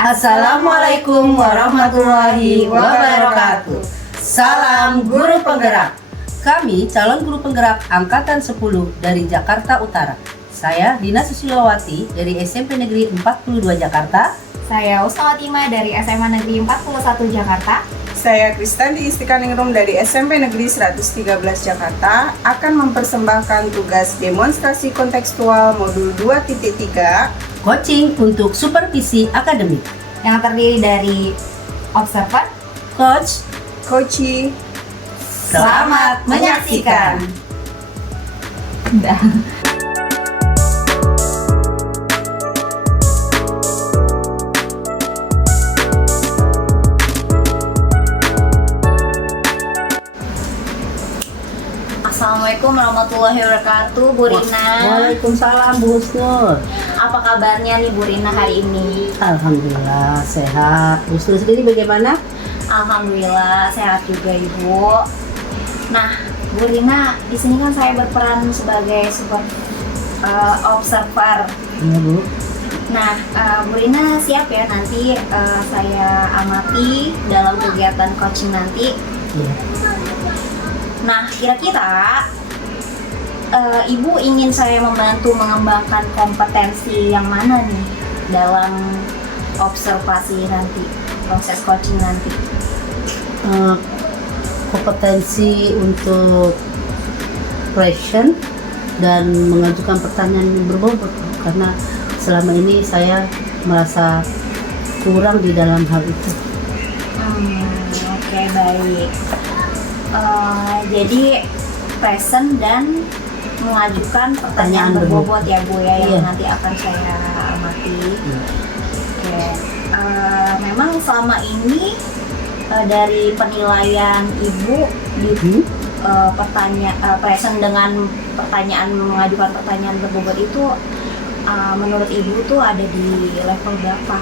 Assalamualaikum warahmatullahi wabarakatuh. Salam Guru Penggerak. Kami calon guru penggerak Angkatan 10 dari Jakarta Utara. Saya Dina Susilowati dari SMP Negeri 42 Jakarta. Saya Usma Fatima dari SMA Negeri 41 Jakarta. Saya Kristanti Istiqaningrum dari SMP Negeri 113 Jakarta akan mempersembahkan tugas demonstrasi kontekstual modul 2.3 Coaching untuk supervisi akademik yang terdiri dari observer, Coach. Coaching. Selamat menyaksikan. Assalamualaikum warahmatullahi wabarakatuh, Bu Rina. Waalaikumsalam Bu Husnul. Apa kabarnya nih Bu Rina hari ini? Alhamdulillah sehat. Bu Husnul sendiri bagaimana? Alhamdulillah sehat juga Ibu. Nah, Bu Rina, di sini kan saya berperan sebagai observer. Iya Bu. Nah, Bu Rina siap ya nanti saya amati dalam kegiatan coaching nanti. Iya. Nah, kira-kira Ibu ingin saya membantu mengembangkan kompetensi yang mana nih dalam observasi nanti, proses coaching nanti? Kompetensi untuk question dan mengajukan pertanyaan yang berbobot, karena selama ini saya merasa kurang di dalam hal itu. Oke, baik. Jadi present dan mengajukan pertanyaan berbobot ya Bu ya, yang Iya. nanti akan saya amati. Oke. Memang selama ini dari penilaian Ibu di present dengan pertanyaan, mengajukan pertanyaan berbobot itu menurut Ibu tuh ada di level berapa?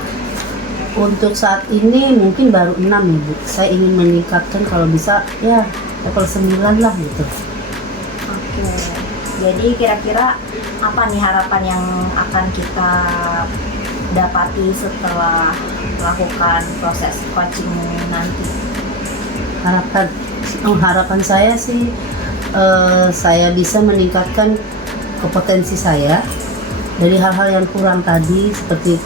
Untuk saat ini mungkin baru 6 ya Bu. Saya ingin meningkatkan kalau bisa ya level 9 lah gitu. Oke. Jadi kira-kira apa nih harapan yang akan kita dapati setelah melakukan proses coaching nanti? Harapan saya sih saya bisa meningkatkan kompetensi saya dari hal-hal yang kurang tadi, seperti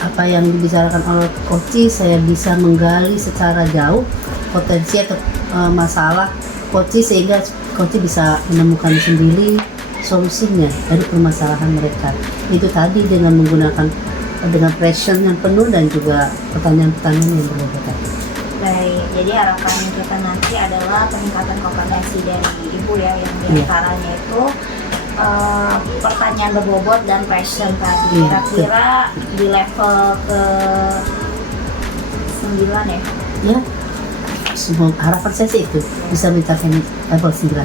apa yang dibicarakan oleh coach. Saya bisa menggali secara jauh potensi atau masalah coach, sehingga coach bisa menemukan sendiri solusinya dari permasalahan mereka. Itu tadi dengan menggunakan passion yang penuh dan juga pertanyaan-pertanyaan yang berbobot. Baik, jadi harapan kita nanti adalah peningkatan kompetensi dari Ibu ya, yang diantaranya itu pertanyaan berbobot dan passion tadi. Kira-kira di level ke 9 ya? Ya, semoga harapan saya sih itu bisa mencapai level 9. Nah,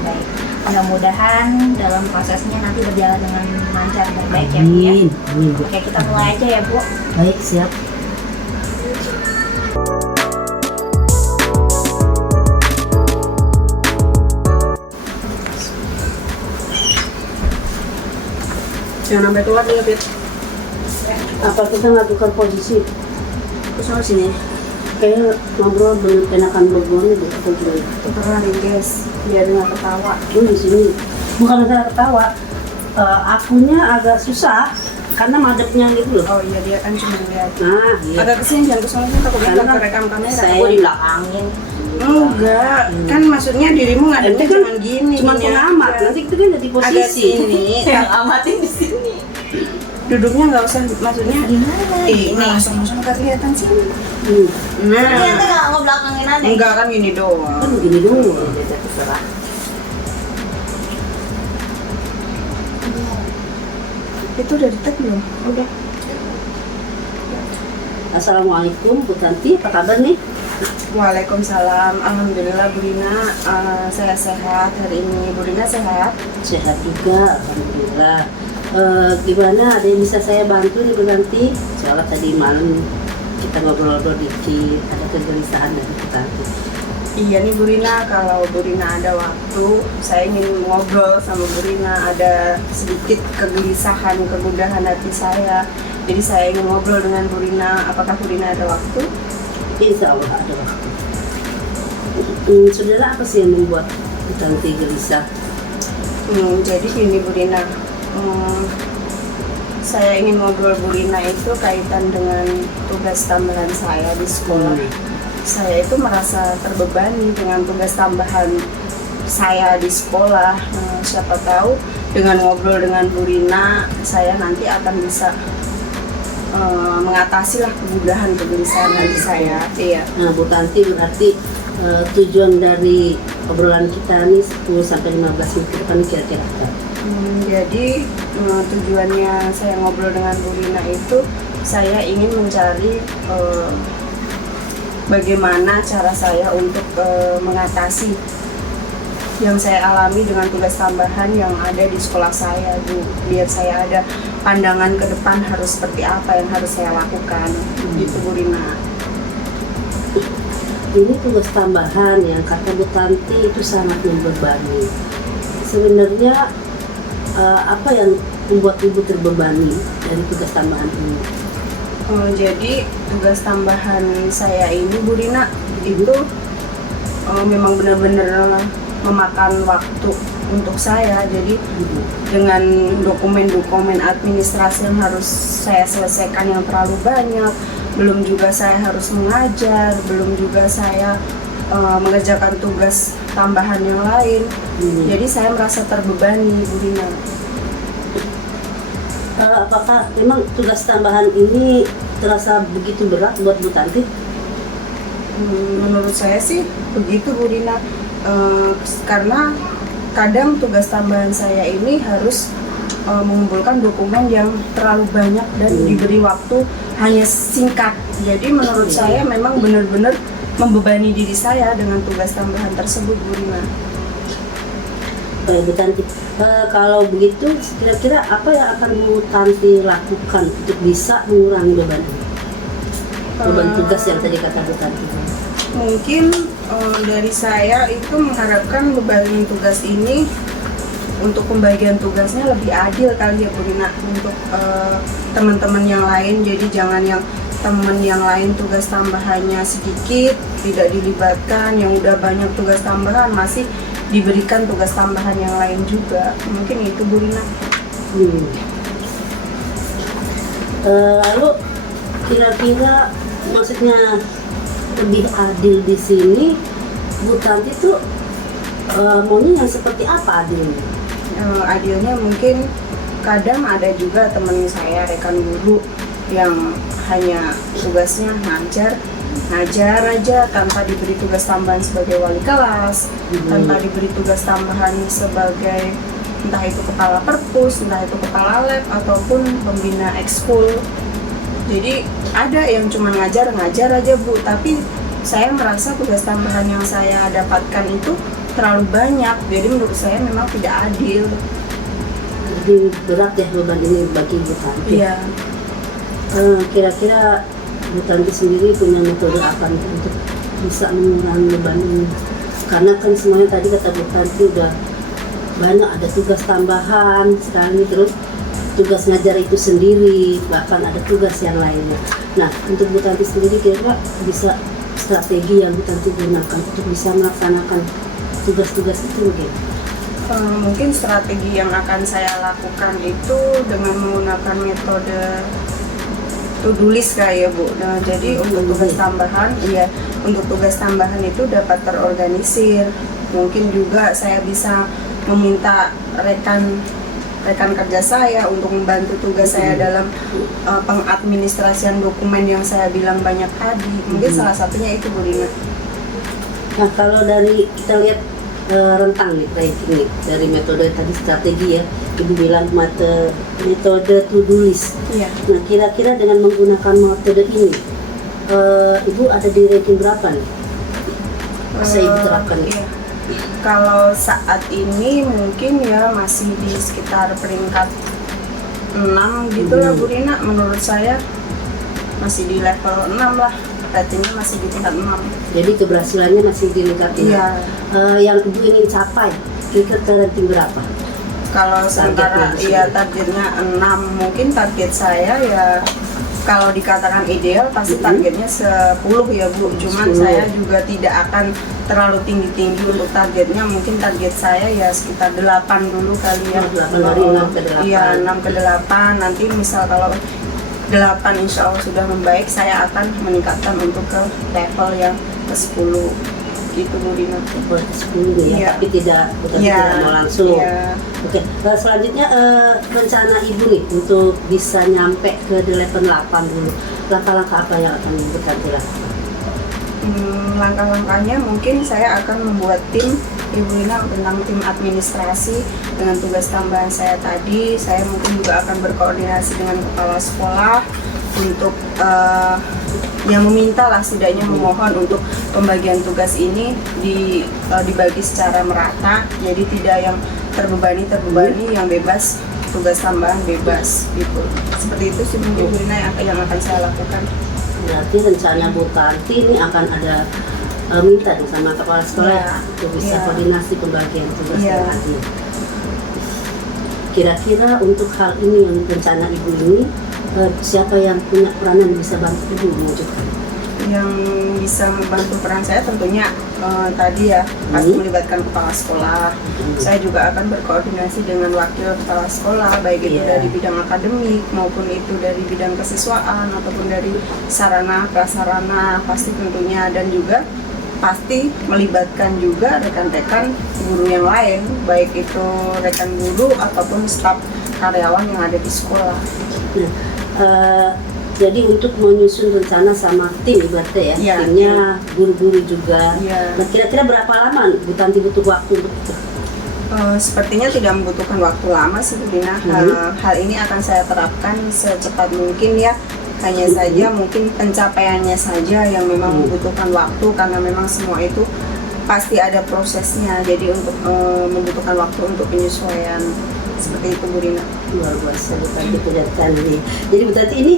baik. Mudah-mudahan dalam prosesnya nanti berjalan dengan lancar dan baik ya Bu ya. Amin Bu. Oke, kita mulai aja ya Bu. Baik, siap. Jangan sampai telat ya, Fit. Apa kita lakukan posisi? Terus sama sini. Kayak ngobrol enakan begini deh atau gimana? Tukeran guys, biar nggak ketawa. Di sini bukan saya ketawa, akunya agak susah karena madepnya gitu loh. Oh iya, dia kan cuma lihat. Nah, iya. Agak kesini, jangan kesana, takutnya Karena nggak kerekam kamera. saya di belakangin. Enggak, kan maksudnya dirimu ngadepnya Itu cuma gini. cuma gini pengamat, aja. nanti kita kan jadi Agak posisi. sini. Yang amatin di sini. Duduknya nggak usah, maksudnya. Gimana? Ini langsung nggak kelihatan sini. Ternyata Nah, nggak ngebelakangin aneh. enggak kan gini doang. Kan begini dulu. Terserah. Itu udah di-tag belum? Udah. Assalamualaikum Bu Tanti, apa kabar nih? Waalaikumsalam. Alhamdulillah Bu Rina, saya sehat hari ini. Bu Rina sehat? Sehat juga, alhamdulillah. Gimana, ada yang bisa saya bantu nih Bu Tanti? Soalnya tadi malam kita ngobrol-ngobrol dikit, ada kegelisahan dari Bu Tanti. Iya nih Bu Rina, kalau Bu Rina ada waktu, saya ingin ngobrol sama Bu Rina. Ada sedikit kegelisahan, kegundahan hati saya. Jadi saya ingin ngobrol dengan Bu Rina. Apakah Bu Rina ada waktu? Insya Allah ada waktu. Saudara, apa sih yang membuat Bu Tanti gelisah? Jadi gini Bu Rina, saya ingin ngobrol Bu Rina itu kaitan dengan tugas tambahan saya di sekolah. Saya itu merasa terbebani dengan tugas tambahan saya di sekolah. Siapa tahu dengan ngobrol dengan Bu Rina, saya nanti akan bisa mengatasi lah kemudahan kegelisahan dari saya. Iya. Nah, Bu Tanti, berarti tujuan dari obrolan kita nih 10-15 menit ke depan kira-kira apa? Jadi tujuannya saya ngobrol dengan Bu Rina itu, saya ingin mencari bagaimana cara saya untuk mengatasi yang saya alami dengan tugas tambahan yang ada di sekolah saya, Bu. Biar saya ada pandangan ke depan harus seperti apa yang harus saya lakukan. Gitu Bu Rina. Ini tugas tambahan yang kata Bu Tanti itu sangat membebani. Sebenarnya apa yang membuat Ibu terbebani dari tugas tambahan ini? Jadi tugas tambahan saya ini Bu Rina itu memang benar-benar memakan waktu untuk saya. Jadi dengan dokumen-dokumen administrasi yang harus saya selesaikan yang terlalu banyak, belum juga saya harus mengajar, belum juga saya mengerjakan tugas tambahan yang lain. Jadi saya merasa terbebani Bu Rina. Apakah memang tugas tambahan ini terasa begitu berat buat Bu Tanti? Menurut saya sih begitu Bu Rina. Karena kadang tugas tambahan saya ini harus mengumpulkan dokumen yang terlalu banyak dan diberi waktu hanya singkat. Jadi menurut saya memang benar-benar membebani diri saya dengan tugas tambahan tersebut Bu Rina. Baik Bu Tanti, kalau begitu kira-kira apa yang akan Bu Tanti lakukan untuk bisa mengurangi beban tugas yang tadi kata Bu Tanti? Mungkin dari saya itu mengharapkan beban tugas ini untuk pembagian tugasnya lebih adil kali ya Bu Rina untuk teman-teman yang lain. Jadi jangan yang teman yang lain tugas tambahannya sedikit tidak dilibatkan, yang udah banyak tugas tambahan masih diberikan tugas tambahan yang lain juga. Mungkin itu Bu Rina. Lalu kira-kira maksudnya lebih adil di sini Bu Tanti tuh maunya yang seperti apa adilnya? Adilnya mungkin kadang ada juga teman saya, rekan guru yang hanya tugasnya ngajar aja tanpa diberi tugas tambahan sebagai wali kelas, tanpa diberi tugas tambahan sebagai entah itu kepala perpus, entah itu kepala lab ataupun pembina ekskul. Jadi ada yang cuma ngajar aja Bu, tapi saya merasa tugas tambahan yang saya dapatkan itu terlalu banyak. Jadi menurut saya memang tidak adil. Lebih berat ya beban ini bagi Bu Tanti. Iya. Kira-kira Bu Tanti sendiri punya metode apa nih untuk bisa mengurangi beban ini? Karena kan semuanya tadi kata Bu Tanti udah banyak, ada tugas tambahan sekarang ini, terus tugas ngajar itu sendiri, bahkan ada tugas yang lainnya. Nah, untuk Bu Tanti sendiri kira-kira bisa strategi yang Bu Tanti gunakan untuk bisa melaksanakan tugas-tugas itu mungkin? Mungkin strategi yang akan saya lakukan itu dengan menggunakan metode to-do list kayak ya Bu. Nah, jadi untuk tugas tambahan, untuk tugas tambahan itu dapat terorganisir. Mungkin juga saya bisa meminta rekan kerja saya untuk membantu tugas saya dalam pengadministrasian dokumen yang saya bilang banyak tadi. Mungkin salah satunya itu Bu Rina. Nah, kalau dari kita lihat rentang nih kayak gini dari metode tadi strategi ya, Ibu bilang metode to-do list. Iya. Nah, kira-kira dengan menggunakan metode ini Ibu ada di ranking berapa nih? Bisa Ibu terapkan? Iya. Kalau saat ini mungkin ya masih di sekitar peringkat 6 gitu lah Bu Rina. Menurut saya masih di level 6 lah, ratingnya masih di tingkat 6. Jadi keberhasilannya masih dilengkapi. Iya. Yang Ibu ingin capai kira-kira ranking berapa? Kalau sementara Targetnya targetnya 6, mungkin target saya ya kalau dikatakan ideal pasti targetnya 10 ya Bu. Cuman 10. saya juga tidak akan terlalu tinggi-tinggi untuk targetnya. Mungkin target saya ya sekitar 8 dulu kali ya. 8 dari 6 ke 8. Iya, 6 ke 8. Nanti misal kalau 8 insya Allah sudah membaik, saya akan meningkatkan untuk ke level yang ke 10 gitu Bu Rina. Level ke 10 ya, Iya. tapi tidak Iya. mau langsung. Iya. Oke, selanjutnya rencana Ibu nih untuk bisa nyampe ke level 8 dulu. Langkah-langkah apa yang akan Ibu lakukan? Langkah-langkahnya mungkin saya akan membuat tim Ibu Lina tentang tim administrasi dengan tugas tambahan saya tadi. Saya mungkin juga akan berkoordinasi dengan kepala sekolah untuk yang meminta lah, setidaknya memohon untuk pembagian tugas ini dibagi secara merata, jadi tidak yang terbebani, yang bebas, tugas tambahan bebas gitu. Seperti itu sih mungkin Bu Lina yang akan saya lakukan. Berarti rencana Bu Tanti ini akan ada minta nih sama kepala sekolah Iya. untuk bisa Iya. koordinasi pembagian tugas Iya. yang adil. Kira-kira untuk hal ini yang rencana Ibu ini siapa yang punya peranan bisa bantu Ibu mewujudkan? Yang bisa membantu peran saya tentunya tadi ya pasti melibatkan kepala sekolah. Saya juga akan berkoordinasi dengan wakil kepala sekolah, baik itu Iya. dari bidang akademik maupun itu dari bidang kesiswaan ataupun dari sarana prasarana pasti tentunya, dan juga pasti melibatkan juga rekan-rekan guru yang lain, baik itu rekan guru ataupun staf karyawan yang ada di sekolah. Nah, jadi untuk menyusun rencana sama tim ibaratnya ya, Iya. timnya guru-guru juga. Iya. Nah, kira-kira berapa lama Bu Tanti butuh waktu untuk itu? Sepertinya tidak membutuhkan waktu lama sih Bu Dina. Hal ini akan saya terapkan secepat mungkin ya. Hanya saja mungkin pencapaiannya saja yang memang membutuhkan waktu, karena memang semua itu pasti ada prosesnya. Jadi untuk membutuhkan waktu untuk penyesuaian. Seperti itu Bu Dina. Luar biasa Bu Tanti punya rencana ini. Jadi Bu Tanti ini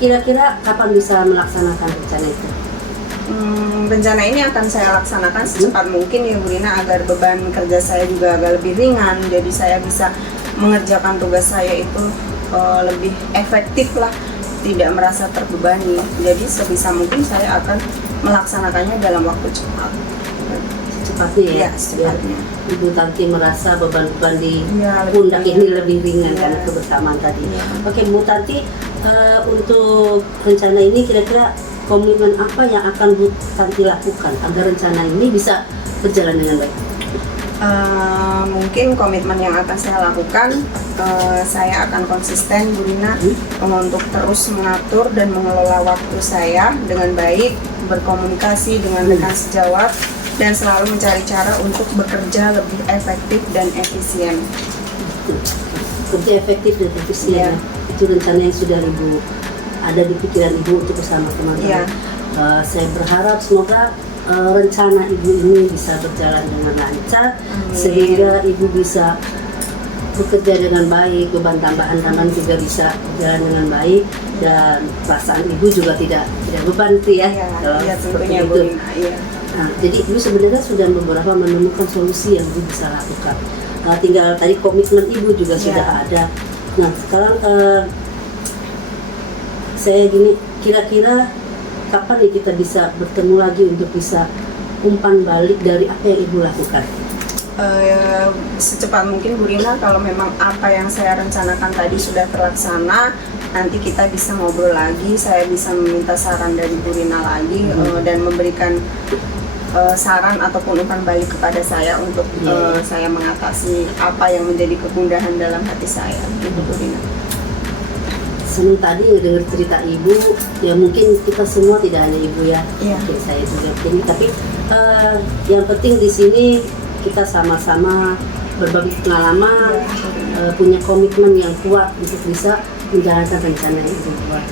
kira-kira kapan bisa melaksanakan rencana itu? Rencana ini akan saya laksanakan secepat mungkin ya Bu Dina, agar beban kerja saya juga agak lebih ringan. Jadi saya bisa mengerjakan tugas saya itu lebih efektif lah, tidak merasa terbebani. Jadi sebisa mungkin saya akan melaksanakannya dalam waktu cepat. Secepatnya ya, Iya, secepatnya. biar Ibu Tanti merasa beban-beban di Iya, lebih pundak ringan. ini lebih ringan Iya. karena kebersamaan tadi. Iya. Oke Bu Tanti, untuk rencana ini kira-kira komitmen apa yang akan Bu Tanti lakukan agar rencana ini bisa berjalan dengan baik? Mungkin komitmen yang akan saya lakukan, saya akan konsisten Bu Rina untuk terus mengatur dan mengelola waktu saya dengan baik, berkomunikasi dengan rekan sejawat, dan selalu mencari cara untuk bekerja lebih efektif dan efisien. Kerja efektif dan efisien. Iya. Itu rencana yang sudah Ibu ada di pikiran Ibu untuk bersama teman-teman. Iya. Saya berharap semoga rencana Ibu ini bisa berjalan dengan lancar. Amin. Sehingga Ibu bisa bekerja dengan baik, beban tambahan juga bisa berjalan dengan baik, dan perasaan Ibu juga tidak beban tuh ya. Kalau Iya, seperti tentunya Bu itu. Rina. Iya. Nah, jadi Ibu sebenarnya sudah beberapa menemukan solusi yang Ibu bisa lakukan. Tinggal tadi komitmen Ibu juga sudah ada. Nah, sekarang saya gini, kira-kira kapan nih kita bisa bertemu lagi untuk bisa umpan balik dari apa yang Ibu lakukan? Secepat mungkin Bu Rina, kalau memang apa yang saya rencanakan tadi sudah terlaksana, nanti kita bisa ngobrol lagi, saya bisa meminta saran dari Bu Rina lagi, dan memberikan saran ataupun umpan balik kepada saya untuk saya mengatasi apa yang menjadi kegundahan dalam hati saya, gitu Bu Rina. Senang tadi dengar cerita Ibu, ya mungkin kita semua tidak hanya Ibu ya, Iya. mungkin saya juga ini, tapi yang penting di sini kita sama-sama berbagi pengalaman, punya komitmen yang kuat untuk bisa menjalankan rencana yang Ibu buat.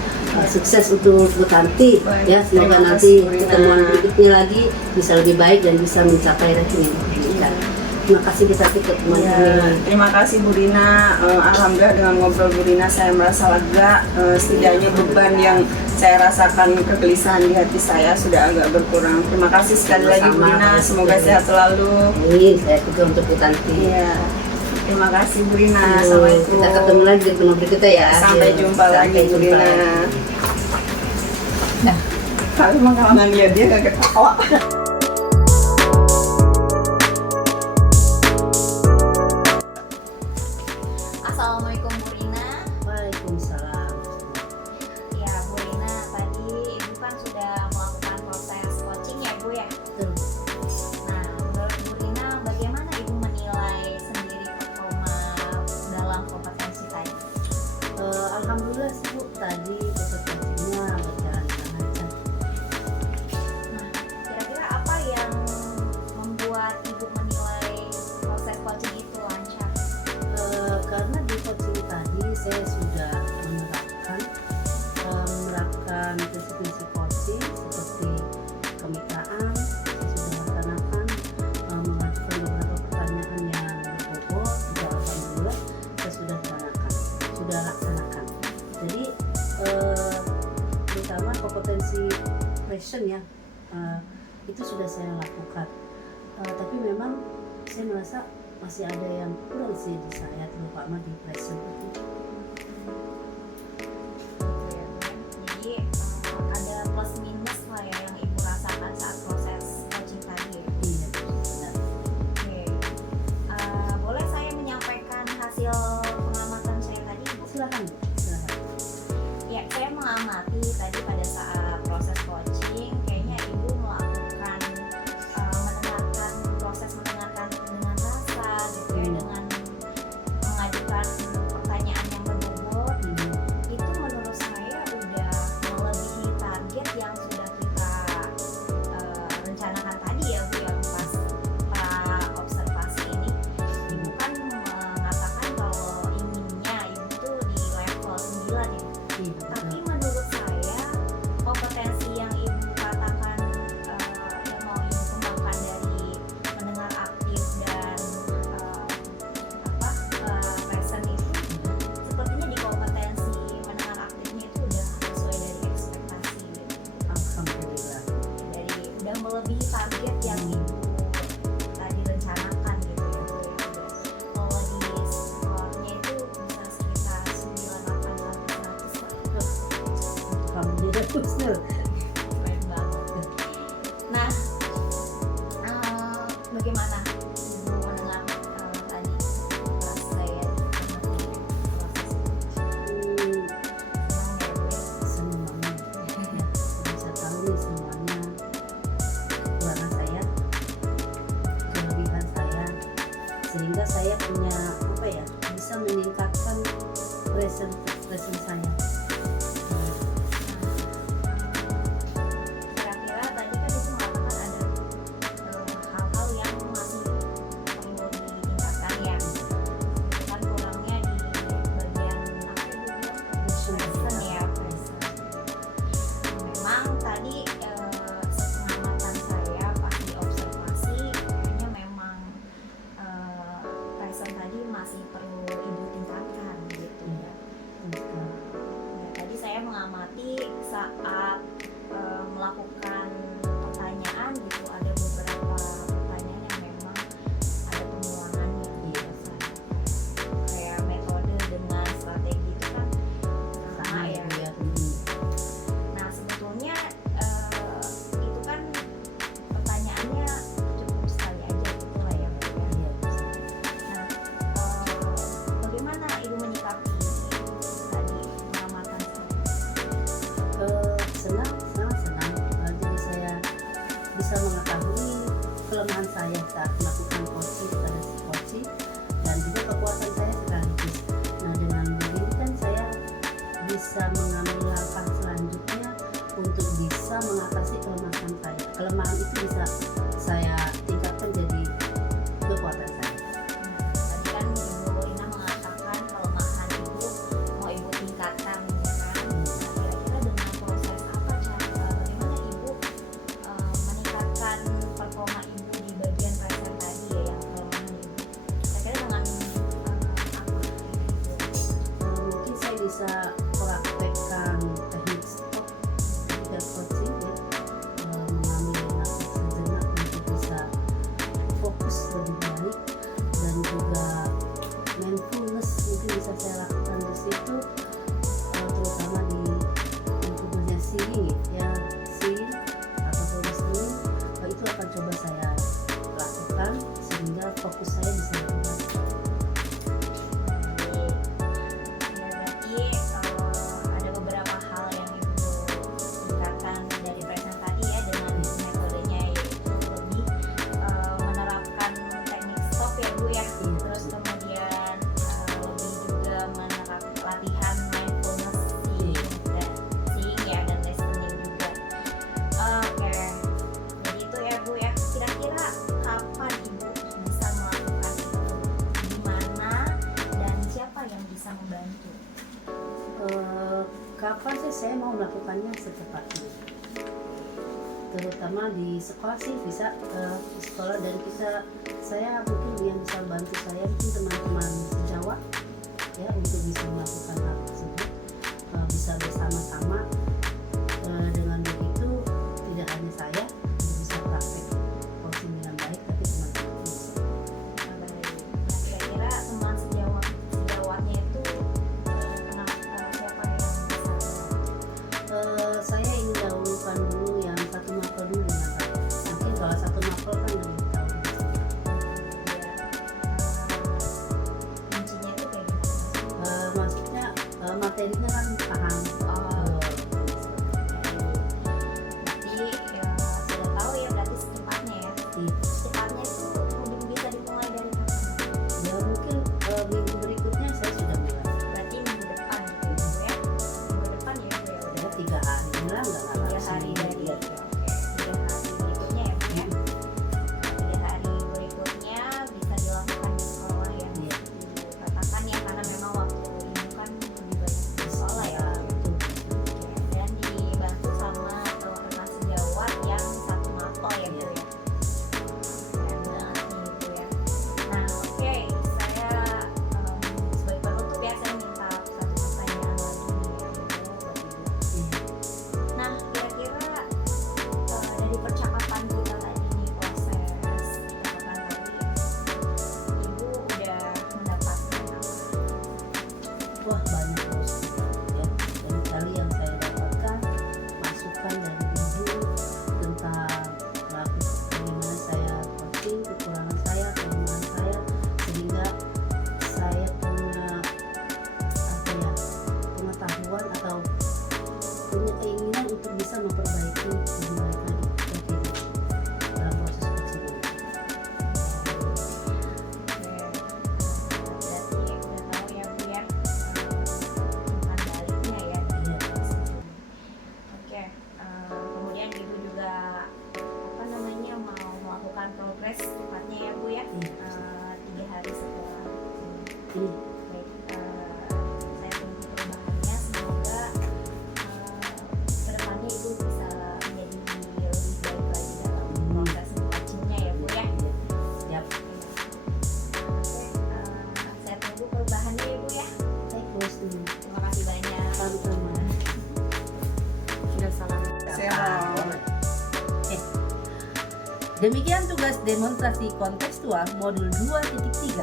Sukses untuk Bu Tanti Baik, ya, semoga terima nanti kasih, Bu Rina. pertemuan berikutnya lagi bisa lebih baik dan bisa mencapai ranking yang diinginkan. Terima kasih Bu Tanti untuk Ya, terima kasih Bu Rina. Alhamdulillah dengan ngobrol Bu Rina saya merasa lega. Setidaknya beban yang saya rasakan, kegelisahan di hati saya sudah agak berkurang. Terima kasih sekali lagi Bu Sama-sama. Rina. Semoga sehat selalu. Amin, saya juga untuk Bu Tanti. Iya. Terima kasih Bu Rina. Yuk, Assalamualaikum. kita ketemu lagi di pertemuan berikutnya ya. Sampai Yuk, jumpa lagi Bu jumpa Rina. lagi. Tapi emang kalau nggak lihat dia nggak ketawa. Assalamualaikum Bu Rina. Waalaikumsalam. Ya Bu Rina, tadi Ibu kan sudah melakukan proses coaching ya Bu ya. Betul. Nah, menurut Bu Rina, bagaimana Ibu menilai sendiri performa dalam kompetensi tadi? Alhamdulillah sih Bu, tadi kompetensinya berjalan dengan lancar. Nah, kira-kira apa yang membuat Ibu menilai proses coaching itu lancar? Karena di coaching tadi saya sudah menerapkan prinsip-prinsip coaching seperti kemitraan. Saya sudah laksanakan, mengajukan beberapa pertanyaan yang berbobot, juga alhamdulillah saya sudah laksanakan. Jadi terutama kompetensi passion ya, itu sudah saya lakukan. Tapi memang saya merasa masih ada yang kurang sih di saya, terutama di present itu. Jadi ada plus minus lah ya yang Ibu rasakan saat proses coaching tadi ya. Iya, benar. Oke. Boleh saya menyampaikan hasil pengamatan saya tadi Bu? Silakan. Ya, saya mengamati tadi pada saat proses coaching, kayaknya Ibu melakukan mendengarkan proses mendengarkan dengan rasa gitu ya, dengan mengajukan pertanyaan yang berbobot. Itu menurut saya udah melebihi target yang sudah kita rencanakan tadi ya Bu, yang pas pra observasi ini. Ibu kan mengatakan kalau inginnya Ibu tuh di level 9 ya. Iya, Tapi betul. menurut saya kompetensi yang Ibu katakan yang mau Ibu kembangkan dari mendengar aktif dan present itu sepertinya di kompetensi mendengar aktifnya itu udah sesuai dari ekspektasi gitu. Alhamdulillah. Dari udah melebihi target yang Ibu tadi rencanakan gitu ya Bu ya. Kalau di skornya itu bisa sekitar 98 sampai 100 lah. Alhamdulillah Husnul. Keren banget. Nah, bagaimana Ibu mendengar tadi pas saya mengamati proses Hmm, senang ya Bu ya? semuanya bisa tahu nih semuanya kekurangan saya, kelebihan saya, sehingga saya punya apa ya, bisa meningkatkan present saya. Kira-kira tadi kan Ibu mengatakan ada hal-hal yang masih perlu ditingkatkan ya. Itu kan kurangnya di bagian apa Ibu bilang? Present ya, present. Memang tadi sepengamatan saya pas di observasi kayaknya memang present tadi masih perlu Ibu tingkatkan gitu ya. Ya, tadi saya mengamati saat melakukan pertanyaan gitu, ada beberapa pertanyaan yang memang ada pengulangannya gitu. Kayak metode dengan strategi itu kan sama ya. Nah sebetulnya itu kan pertanyaannya cukup sekali aja gitu lah ya Bu ya. Nah bagaimana Ibu menyikapi tadi pengamatan saya? Sangat senang. Jadi saya bisa mengetahui kelemahan saya saat melakukan coaching pada si coaching, dan juga kekuatan saya sekaligus. Nah, dengan begini kan saya bisa mengambil langkah selanjutnya untuk bisa mengatasi kelemahan saya. Kelemahan itu bisa saya tingkatkan jadi kekuatan saya. Tadi kan Ibu Rina mengatakan kelemahan Ibu mau Ibu tingkatkan ya kan. Nah, kira-kira dengan proses apa bagaimana Ibu meningkatkan performa Ibu di bagian present tadi ya, yang kelemahan Ibu? Kira-kira dengan apa Ibu? Mungkin saya bisa praktekkan teknik stop ketika coaching ya, mengambil nafas sejenak coba saya lakukan sehingga fokus saya bisa lebih baik. Ya berarti ada beberapa hal yang ibu tingkatkan dari present tadi ya dengan metodenya yaitu lebih menerapkan teknik stop ya Bu ya. Terus kemudian lebih juga menerapkan latihan mindfulness seeing ya dan listening juga. Oke, jadi itu ya Bu ya. Kira-kira kapan Ibu bisa melakukan itu? Di mana dan siapa yang bisa membantu? Kapan sih saya mau melakukannya secepatnya, terutama di sekolah sih bisa di sekolah, dan saya mungkin yang bisa bantu saya mungkin teman-teman sejawat ya untuk bisa melakukan hal tersebut, bisa bersama-sama. Dengan begitu tidak hanya saya bisa praktek coaching dengan baik, tapi teman-teman bisa. Nah, kira-kira teman sejawatnya itu siapa yang bisa? Saya ingin dahulukan dulu yang satu mapel dulu dengan Pak. Mungkin kalau satu mapel kan lebih tahu. Kuncinya itu kayak gimana? Maksudnya materinya kan paham. Berarti ya sudah tahu ya berarti secepatnya ya. Secepatnya itu bisa dimulai dari kapan? Ya mungkin minggu berikutnya saya sudah mulai. Berarti minggu depan gitu ya Bu ya. Minggu depan ya Bu ya Ya udah 3 hari lah, nggak 3 lama hari sih. dari Ya. oke 3 hari berikutnya ya Bu ya. 3 hari berikutnya bisa dilakukan di sekolah ya. Iya. Katakan ya karena memang waktu ini kan lebih banyak di sekolah ya. Dan dibantu sama teman sejawat yang satu mapel ya Bu ya. Keren banget nih Bu ya. Nah oke, saya sebagai penutup ya saya minta satu pertanyaan lagi nih ya Bu buat Ibu. Nah kira-kira dari percakapan kita tadi nih proses percakapan tadi Ibu udah mendapatkan apa? Wah, banyak terus ya. Dari kali yang saya dapatkan masukan dari ibu tentang bagaimana saya coaching, kekurangan saya, kelemahan saya, sehingga saya punya pengetahuan atau punya keinginan untuk bisa memperbaiki lebih baik lagi dalam proses coaching ini. Berarti udah tahu ya Bu ya umpan baliknya ya dari Iya. proses ini. Oke, kemudian Ibu juga apa namanya mau melakukan progres cepatnya ya Bu ya. Iya. 3 hari setelah ini. Ini Baik, saya tunggu perubahannya. Semoga kedepannya Ibu bisa menjadi lebih baik lagi dalam proses coachingnya ya Bu ya. siap. Oke, saya tunggu perubahannya ya Bu ya. Saya close dulu. Terima kasih banyak. Sama-sama. Sudah salam. Saya mau Demikian tugas demonstrasi kontekstual modul 2.3.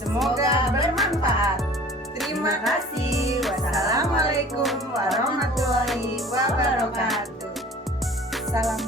semoga bermanfaat. Terima kasih. Wassalamualaikum warahmatullahi wabarakatuh. Salam